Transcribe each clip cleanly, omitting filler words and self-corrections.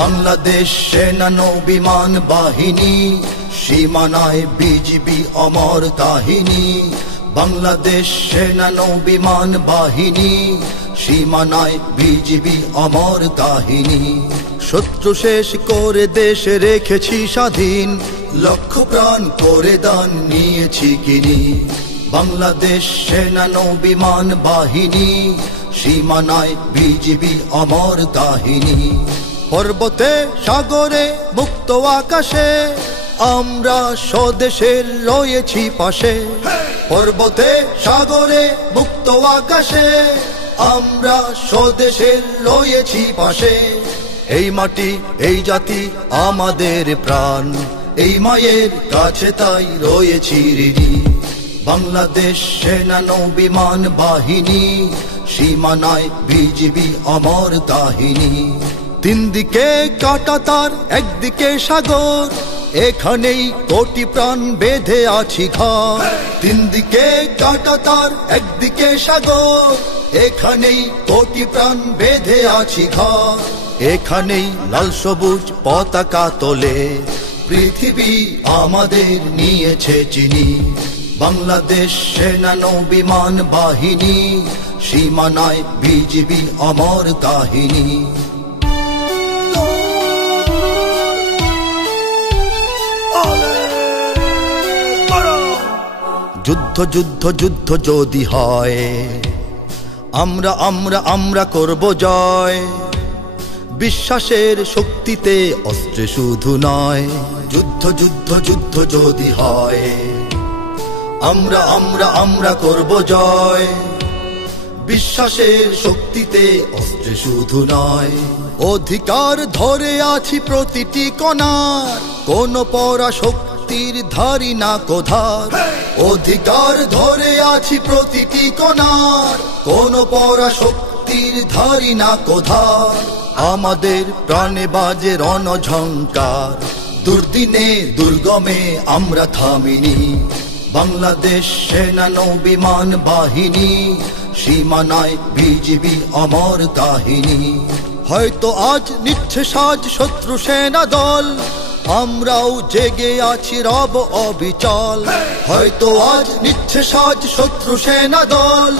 বাংলাদেশ সেনা নৌ বিমান বাহিনী, সীমানায় বিজিবি অমর কাহিনী। বাংলাদেশ সেনা নৌ বিমান বাহিনী, সীমানায় বিজিবি অমর কাহিনী। শত্রু শেষ করে দেশ রেখেছি স্বাধীন, লক্ষ প্রাণ করে দান নিয়েছি কিনি। বাংলাদেশ সেনা নৌ বিমান বাহিনী, সীমানায় বিজিবি অমর কাহিনী। পর্বতে সাগরে মুক্ত আকাশে আমরা স্বদেশের রয়েছি পাশে। পর্বতে সাগরে মুক্ত আকাশে আমরা স্বদেশের রয়েছি পাশে। এই মাটি এই জাতি আমাদের প্রাণ, এই মায়ের কাছে তাই রয়েছি ঋণী। বাংলাদেশ সেনা নৌ বিমান বাহিনী, সীমানায় বিজিবি অমর কাহিনী। তিন দিকে কাঁটাতার একদিকে সাগর, এখানেই কোটি প্রাণ বেঁধে আছি ঘর। তিন দিকে কাঁটাতার একদিকে সাগর, এখানেই কোটি প্রাণ বেঁধে আছি ঘর। এখানেই লাল সবুজ পতাকা তোলে পৃথিবী আমাদের নিয়েছে চিনি। বাংলাদেশ সেনা নৌ বিমান বাহিনী, সীমানায় বিজিবি অমর কাহিনী। যুদ্ধ যুদ্ধ যুদ্ধ যদি হয়, আমরা আমরা আমরা করব জয়। বিশ্বাসের শক্তিতে অস্ত্রে শুধু নয়। যুদ্ধ যুদ্ধ যুদ্ধ যদি হয়, আমরা আমরা আমরা করব জয়। বিশ্বাসের শক্তিতে অস্ত্রে শুধু নয়। অধিকার ধরে আছি প্রতিটি কণার, কোন পরাশক্তির ধারি না কোধার। অধিকার ধরে আছি প্রতিটি কণার, কোন পরাশক্তির ধারি না কোধার। আমাদের প্রাণে বাজে রণঝঙ্কার, দুর্দিনে দুর্গমে আমরা থামিনি। বাংলাদেশ সেনা নৌ বিমান বাহিনী, সীমানায় বিজিবি অমর কাহিনী। হয়তো আজ নিচ্ছে সাজ শত্রু সেনা দল, আমরাও জেগে আছি রব অবিচল। হয়তো আজ নিচ্ছে সাজ শত্রু সেনা দল,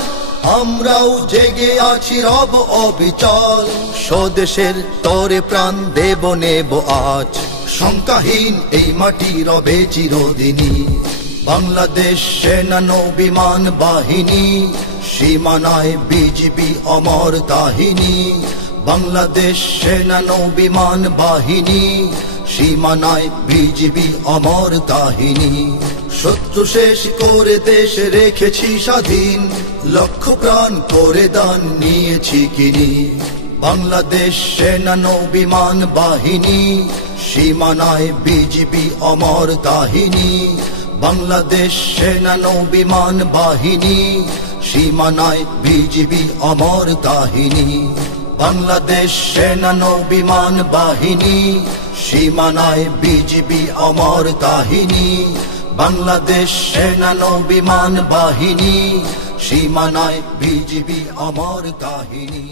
আমরাও জেগে আছি রব অবিচল। স্বদেশের তরে প্রাণ দেব নেব আজ, শঙ্কাহীন এই মাটি রবে চিরদিনী। বাংলাদেশ সেনা নৌ বিমান বাহিনী, সীমানায় বিজিবি অমর কাহিনী। বাংলাদেশ সেনা নৌ বিমান বাহিনী, সীমানায় বিজিবি অমর কাহিনী। শত্রু শেষ করে দেশ রেখেছি স্বাধীন, লক্ষ প্রাণ করে দান নিয়েছি কিনি। বাংলাদেশ সেনা নৌ বিমান বাহিনী, সীমানায় বিজিবি অমর কাহিনী। বাংলাদেশ সেনা নৌ বিমান বাহিনী, সীমানায় বিজিবি অমর কাহিনী। বাংলাদেশ সেনা নৌ বিমান বাহিনী, সীমানায় বিজিবি অমর কাহিনী। বাংলাদেশ সেনা নৌ বিমান বাহিনী, সীমানায় বিজিবি অমর কাহিনী।